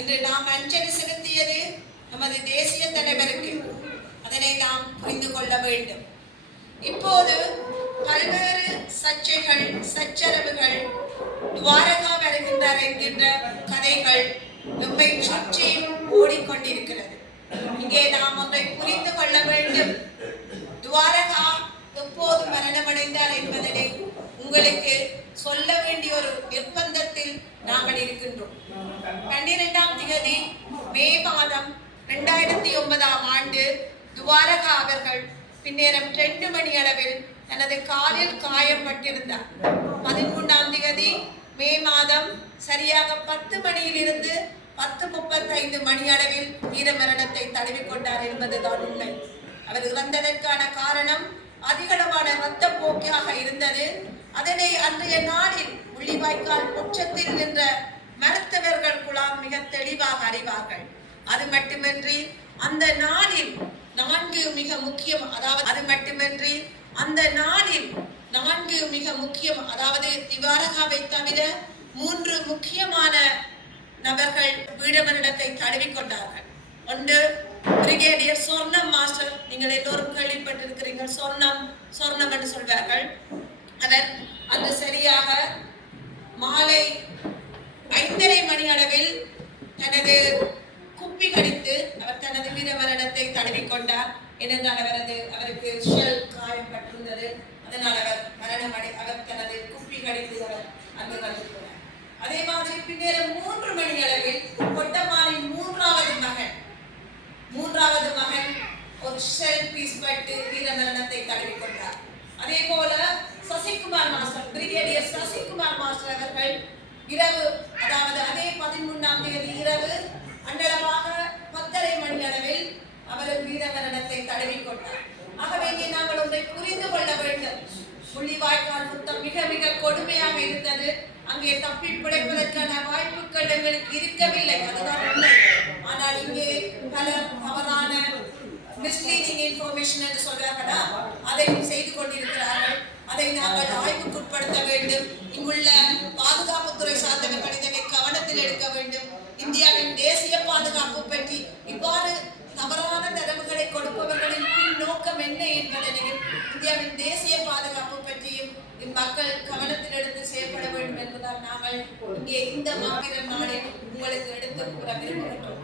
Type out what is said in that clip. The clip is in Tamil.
இன்று நாம் அஞ்சலி செலுத்தியது நமது தேசிய தலைவருக்கு. அதனை நாம் புரிந்து கொள்ள வேண்டும். இப்போது பல்வேறு சர்ச்சைகள், சச்சரவுகள், துவாரகா வருகின்றார் என்கின்ற கதைகள் நம்மை சுற்றி ஓடிக்கொண்டிருக்கிறது. இங்கே நாம் ஒன்றை புரிந்து கொள்ள வேண்டும். துவாரகா எப்போது மரணமடைந்தார் என்பதனை உங்களுக்கு சொல்ல வேண்டிய ஒரு நிர்பந்தத்தில் நாங்கள் இருக்கின்றோம். 12ஆம் தேதி மே மாதம் 2009ஆம் ஆண்டு துவாரகா அவர்கள் பின்னேரம் 2 மணி அளவில் தனது காலில் காயப்பட்டிருந்தார். 13ஆம் தேதி மே மாதம் சரியாக 10 மணியிலிருந்து 10:35 மணி அளவில் வீரமரணத்தை தழுவிக்கொண்டார் என்பதுதான் உண்மை. அவர் இறந்ததற்கான காரணம் அதிகளவான இரத்த போக்காக இருந்தது. அதனை அன்றைய நாளில் முள்ளிவாய்க்கால் உச்சத்தில் நின்ற மருத்துவர்கள் குழாம் மிக தெளிவாக அறிவார்கள். அது மட்டுமின்றி அந்த நாளில் 4 மிக முக்கியம், அதாவது திவாரகாவை தவிர 3 முக்கியமான நபர்கள் வீரமரணத்தை தழுவிக்கொண்டார்கள். ஒன்று பிரிகேடியர் சொர்ணம் மாஸ்டர். நீங்கள் எல்லோரும் கேள்விப்பட்டிருக்கிறீர்கள். சொர்ணம் என்று சொல்வார்கள். அவர் அன்று சரியாக மாலை 5:30 மணி அளவில் தனது குப்பி கடித்து அவர் தனது வீரமரணத்தை தழுவிக்கொண்டார். ஏனென்றால் அவருக்கு ஷெல் காயப்பட்டிருந்தது. அதனால் அவர் தனது குப்பி கடித்து அவர் அங்கு கழித்துள்ளார். அதே மாதிரி பின்னேரம் 3 மணி அளவில் கொட்டமானின் மூன்றாவது மகன் ஒரு ஷெல் பீஸ் பட்டு வீரமரணத்தை தழுவிக்கொண்டார். அதே போல Sasikumar master, brigadier Sasikumar master அவர்கள் இரவு, அதாவது அதே 13ஆம் தேதி இரவு அண்டளவாக 10:30 மணி அளவில் அவர் வீரமரணத்தை தழுவிக்கொண்டார். ஆகவே இங்கே நாங்கள் ஒன்றை புரிந்து கொள்ள வேண்டும். முள்ளிவாய்க்கால் யுத்தம் மிக மிக கொடுமையாக இருந்தது. அங்கே தப்பி பிழைப்பதற்கான வாய்ப்புகள் எங்களுக்கு இருக்கவில்லை. அதுதான் உண்மை. ஆனால் இங்கே பல தவறான மிஸ்லீடிங் இன்ஃபர்மேஷன் என்று சொல்றார்களா, அதையும் செய்து கொண்டிருக்கிறார்கள். அதை நாங்கள் ஆய்வுக்குட்படுத்த வேண்டும். இங்குள்ள பாதுகாப்புத்துறை சார்ந்தவர்கள் இதனை கவனத்தில் எடுக்க வேண்டும். இந்தியாவின் தேசிய பாதுகாப்பு பற்றி இவ்வாறு தவறான தரவுகளை கொடுப்பவர்களின் பின் நோக்கம் என்ன என்பதனையும், இந்தியாவின் தேசிய பாதுகாப்பு பற்றியும் மக்கள் கவனத்தில் எடுத்து செயல்பட வேண்டும் என்பதால் நாங்கள் இங்கே இந்த மாவீரர் நாளில் உங்களுக்கு எடுத்து கூற விரும்புகின்றோம்.